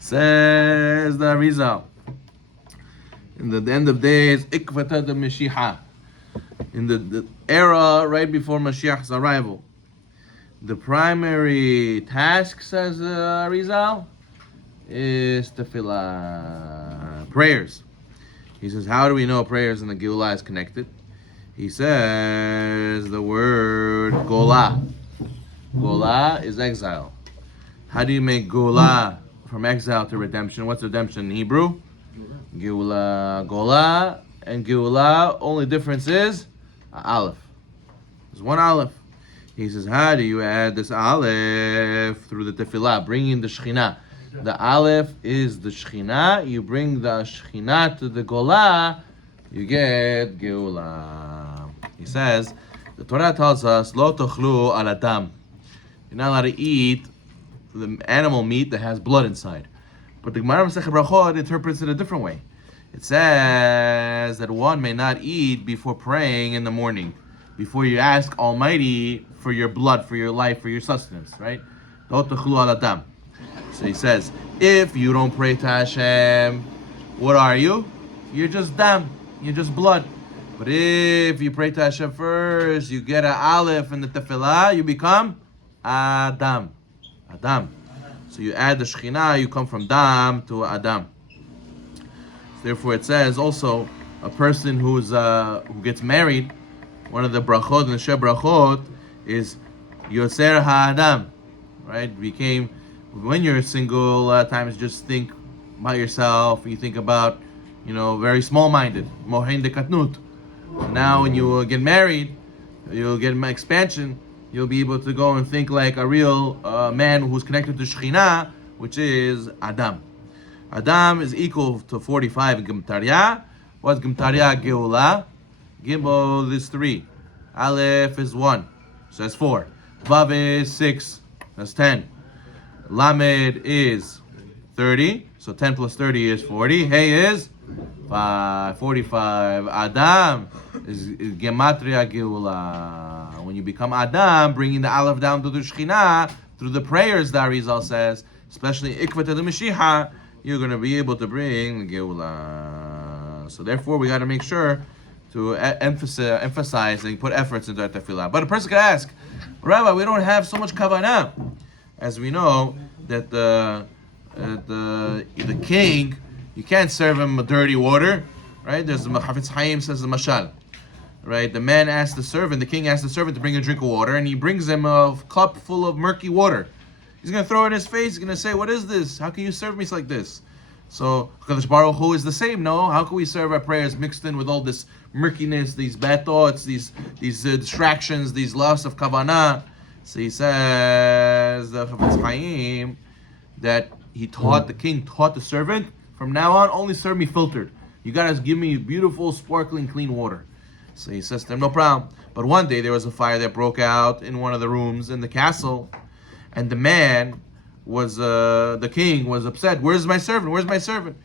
Says the Arizal. In the end of days, ikvata the Mashiach. In the era right before Mashiach's arrival, the primary task, says Arizal, is tefillah, prayers. He says, how do we know prayers and the Geulah is connected? He says the word Golah. Golah is exile. How do you make Golah from exile to redemption? What's redemption in Hebrew? Geulah. Golah and Geulah, only difference is Aleph. There's one Aleph. He says, how do you add this Aleph through the tefillah, bringing the Shekhinah? The Aleph is the Shekhinah. You bring the Shekhinah to the Golah, you get Geulah. He says, the Torah tells us, Lo tochlu al adam. You're not allowed to eat the animal meat that has blood inside. But the Gemara Masechet Brachot interprets it a different way. It says that one may not eat before praying in the morning, before you ask Almighty for your blood, for your life, for your sustenance, right? Lo tochlu al adam. So he says, if you don't pray to Hashem, what are you? You're just dam. You're just blood. But if you pray to Hashem first, you get an aleph in the tefillah, you become Adam. Adam. So you add the Shekhinah, you come from Dam to Adam. So therefore it says also, a person who gets married, one of the brachot and the Sheh brachot is Yotzer HaAdam. Right? When you're single, a lot of times just think about yourself, you think about, very small-minded. Mohen de katnut. Now when you get married, you'll get an expansion. You'll be able to go and think like a real man who's connected to Shekhinah, which is Adam. Adam is equal to 45 in Gemtarya. What's Gemtarya? Geulah. Gimel is 3. Aleph is 1. So that's 4. Vav is 6. That's 10. Lamed is 30. So 10 plus 30 is 40. Hey is 45. Adam is Gematria Geulah. When you become Adam, bringing the Aleph down to the Shekhinah, through the prayers, the Arizal says, especially Ikvat the Mashiach, you're going to be able to bring the Geulah. So therefore, we got to make sure to emphasize and put efforts into our tefillah. But a person could ask, Rabbi, we don't have so much kavanah. As we know, that the king, you can't serve him dirty water, right? There's the Hafetz Chaim says the mashal, right? The man asked the servant, the king asked the servant to bring a drink of water, and he brings him a cup full of murky water. He's going to throw it in his face. He's going to say, what is this? How can you serve me like this? So, Kadosh Baruch Hu is the same, no? How can we serve our prayers mixed in with all this murkiness, these bad thoughts, these distractions, these loss of kavanah? So he says, the Chafetz Chaim, that the king taught the servant, from now on, only serve me filtered. You gotta give me beautiful, sparkling, clean water. So he says to them, no problem. But one day there was a fire that broke out in one of the rooms in the castle, and the man the king was upset. Where's my servant? Where's my servant?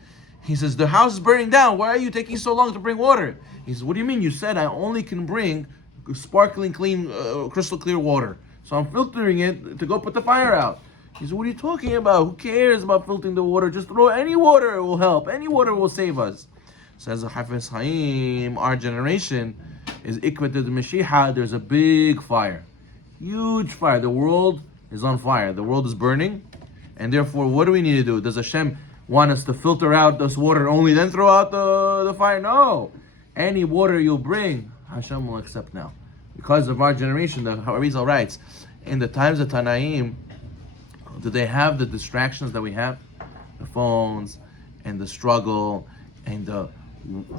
He says, the house is burning down. Why are you taking so long to bring water? He says, what do you mean? You said I only can bring sparkling, clean, crystal clear water. So I'm filtering it to go put the fire out. He said, what are you talking about? Who cares about filtering the water? Just throw any water, it will help. Any water will save us. Says the Hafez Chaim, our generation is Ikvat the Mashiach. There's a big fire. Huge fire. The world is on fire. The world is burning. And therefore, what do we need to do? Does Hashem want us to filter out this water and only then throw out the fire? No. Any water you bring, Hashem will accept now. Because of our generation, the Harizal writes, in the times of Tanaim, do they have the distractions that we have? The phones and the struggle and the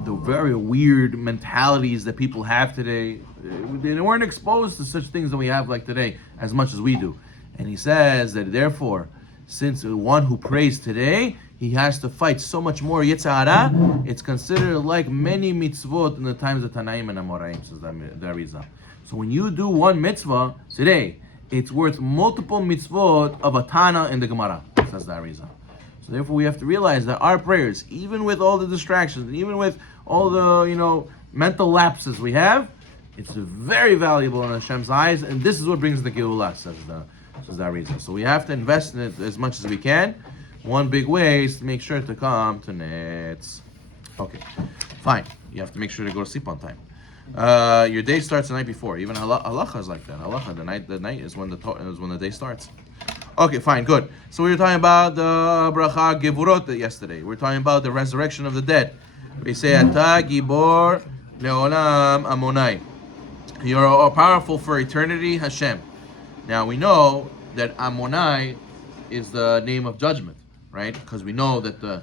very weird mentalities that people have today. They weren't exposed to such things that we have like today as much as we do. And he says that therefore, since the one who prays today, he has to fight so much more Yetzirah, it's considered like many mitzvot in the times of Tanaim and Amoraim, says the Arizal. So when you do one mitzvah today, it's worth multiple mitzvot of a Tana in the Gemara, says the Arizal. So therefore we have to realize that our prayers, even with all the distractions, and even with all the mental lapses we have, it's very valuable in Hashem's eyes, and this is what brings the Geulah, says the Arizal. So we have to invest in it as much as we can. one big way is to make sure to come to Netz. Okay, fine. You have to make sure to go to sleep on time. Your day starts the night before. Even halacha is like that. Halacha, the night is when the day starts. Okay, fine, good. So we were talking about the bracha gevurot yesterday. We're talking about the resurrection of the dead. We say Ata Gibor Leolam Amonai. You're powerful for eternity, Hashem. Now we know that Amonai is the name of judgment, right? Because we know that the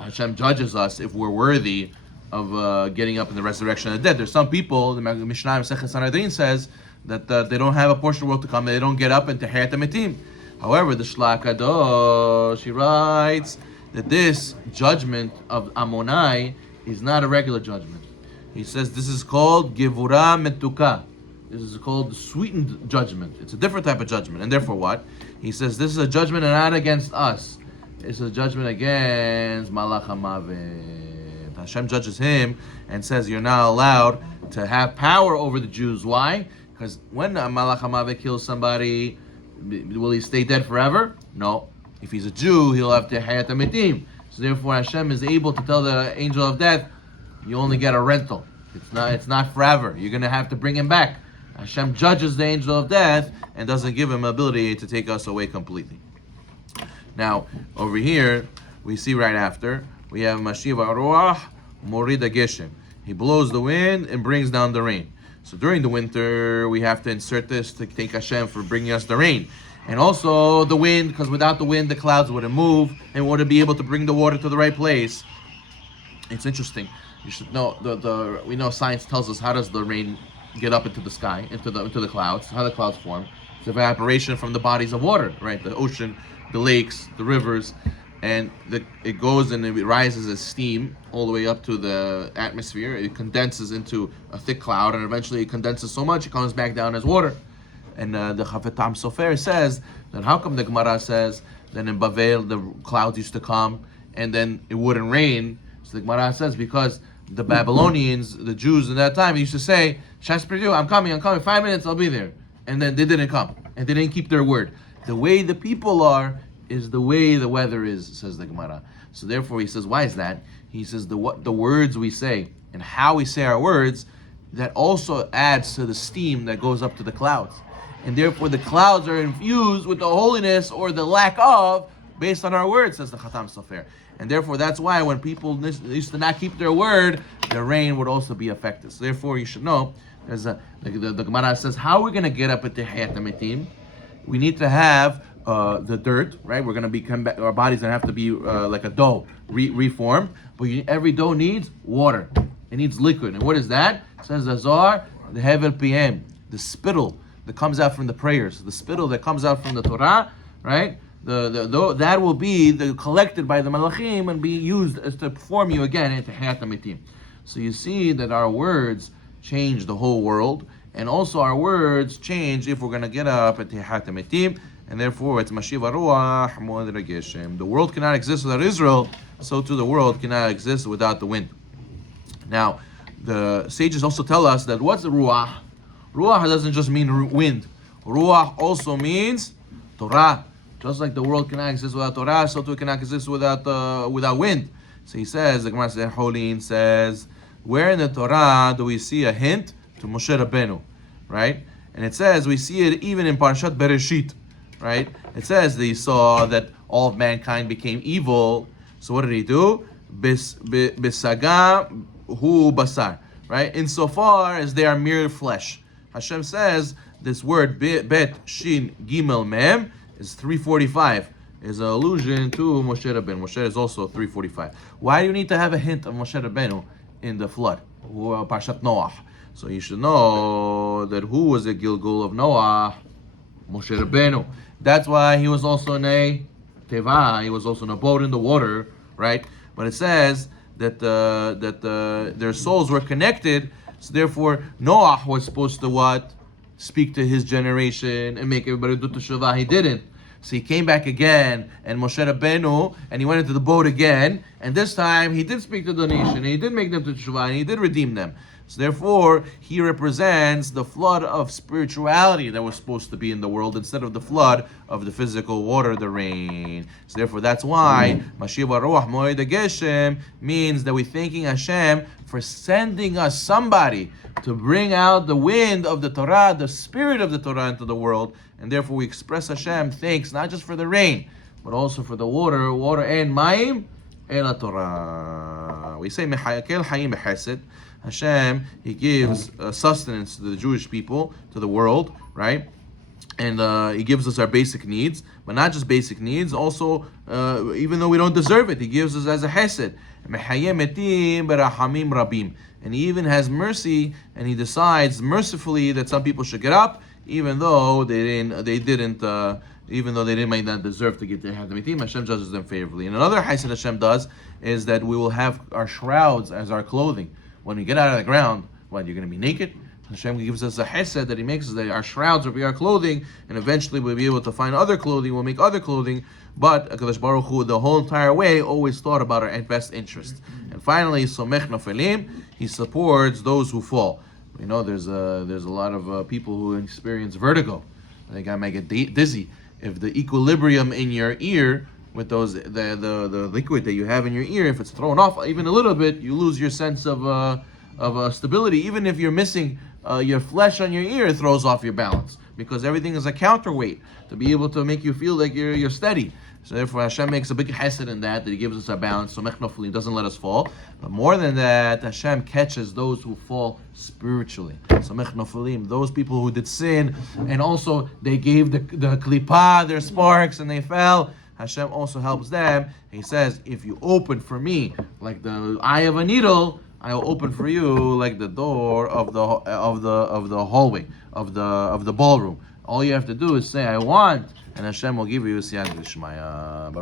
Hashem judges us if we're worthy of getting up in the resurrection of the dead. There's some people, the Mishnah Masechet Sanhedrin says that they don't have a portion of the world to come, they don't get up into Tehiyat HaMetim. However, the Shlach Kadosh, she writes that this judgment of Amonai is not a regular judgment. He says this is called Gevura Metuka. This is called the sweetened judgment. It's a different type of judgment. And therefore what? He says this is a judgment not against us. It's a judgment against Malach HaMavet. Hashem judges him and says you're not allowed to have power over the Jews. Why? Because when Malach HaMavet kills somebody, will he stay dead forever? No. If he's a Jew, he'll have to Hayat HaMetim. So therefore Hashem is able to tell the angel of death, you only get a rental. It's not forever. You're going to have to bring him back. Hashem judges the angel of death and doesn't give him ability to take us away completely. Now, over here, we see right after, we have Mashiv Ruach Morid Geshem. He blows the wind and brings down the rain. So during the winter, we have to insert this to thank Hashem for bringing us the rain. And also the wind, because without the wind, the clouds wouldn't move and wouldn't be able to bring the water to the right place. It's interesting. You should know, we know science tells us how does the rain get up into the sky, into the clouds, how the clouds form. It's evaporation from the bodies of water, right? The ocean, the lakes, the rivers, and it goes and it rises as steam all the way up to the atmosphere. It condenses into a thick cloud, and eventually it condenses so much it comes back down as water. And the Chafetam Sofer says that how come the Gemara says that in Bavel the clouds used to come and then it wouldn't rain? So the Gemara says because the Babylonians, the Jews in that time, used to say, Shas Perdu, I'm coming, 5 minutes, I'll be there. And then they didn't come, and they didn't keep their word. The way the people are is the way the weather is, says the Gemara. So therefore he says, why is that? He says the words we say and how we say our words, that also adds to the steam that goes up to the clouds. And therefore the clouds are infused with the holiness or the lack of based on our words, says the Khatam Sofer. And therefore that's why when people used to not keep their word, the rain would also be affected. So therefore you should know, there's the Gemara says, how are we going to get up at Tehiyat HaMetim? We need to have the dirt, right? We're going to come back, our body's going to have to be like a dough, reformed. But every dough needs water. It needs liquid. And what is that? It says the Zohar, the Hevel PM, the spittle that comes out from the prayers, the spittle that comes out from the Torah, right? That will be collected by the Malachim and be used as to form you again into Hayat HaMetim. So you see that our words change the whole world, and also our words change if we're going to get up at Hayat HaMetim, and therefore it's Mashiv Ruach Moed Geshem. The world cannot exist without Israel, so too the world cannot exist without the wind. Now, the sages also tell us that what's the Ruach? Ruach doesn't just mean wind. Ruach also means Torah. Just like the world cannot exist without Torah, so too it cannot exist without wind. So he says, the Gemara says, Holin says, where in the Torah do we see a hint to Moshe Rabbeinu, right? And it says, we see it even in Parashat Bereshit, right? It says that he saw that all of mankind became evil. So what did he do? Bisaga hu basar, right? Insofar as they are mere flesh. Hashem says, this word, bet, shin, gimel, mem, is 345, is an allusion to Moshe Rabbeinu. Moshe is also 345. Why do you need to have a hint of Moshe Rabbeinu in the flood? Parshat Noah. So you should know that who was the Gilgul of Noah? Moshe Rabbeinu. That's why he was also in a teva. He was also in a boat in the water, right? But it says that their souls were connected. So therefore, Noah was supposed to what? Speak to his generation and make everybody do teshuvah. He didn't. So he came back again, and Moshe Rabbeinu, and he went into the boat again, and this time he did speak to the nation, and he did make them to teshuvah, and he did redeem them. So therefore, he represents the flood of spirituality that was supposed to be in the world instead of the flood of the physical water, the rain. So therefore, that's why Mashiach Baruch Moed Geshem means that we're thanking Hashem for sending us somebody to bring out the wind of the Torah, the spirit of the Torah into the world. And therefore, we express Hashem thanks not just for the rain, but also for the water and Mayim and Torah. We say Mechayakel Hayim Bechesed. Hashem, He gives sustenance to the Jewish people, to the world, right? And He gives us our basic needs, but not just basic needs, also, even though we don't deserve it, He gives us as a Hesed. And He even has mercy, and He decides mercifully that some people should get up, even though they might not deserve to get to have the mitim. Hashem judges them favorably. And another Hesed Hashem does is that we will have our shrouds as our clothing. When we get out of the ground, what, you're going to be naked? Hashem gives us a Hesed that He makes us that our shrouds will be our clothing, and eventually we'll be able to find other clothing, we'll make other clothing. But HaKadosh Baruch Hu, the whole entire way, always thought about our best interest. And finally, Somech Nofelim, He supports those who fall. You know, there's a lot of people who experience vertigo. They might get dizzy. If the equilibrium in your ear with the liquid that you have in your ear, if it's thrown off even a little bit, you lose your sense of stability. Even if you're missing your flesh on your ear, it throws off your balance, because everything is a counterweight to be able to make you feel like you're steady. So therefore, Hashem makes a big hesed in that He gives us a balance. So Mechnofli doesn't let us fall. But more than that, Hashem catches those who fall spiritually. So Mechnofilim, those people who did sin, and also they gave the klipa their sparks and they fell. Hashem also helps them. He says, if you open for me like the eye of a needle, I will open for you like the door of the hallway of the ballroom. All you have to do is say, I want, and Hashem will give you siyad v'shmaya.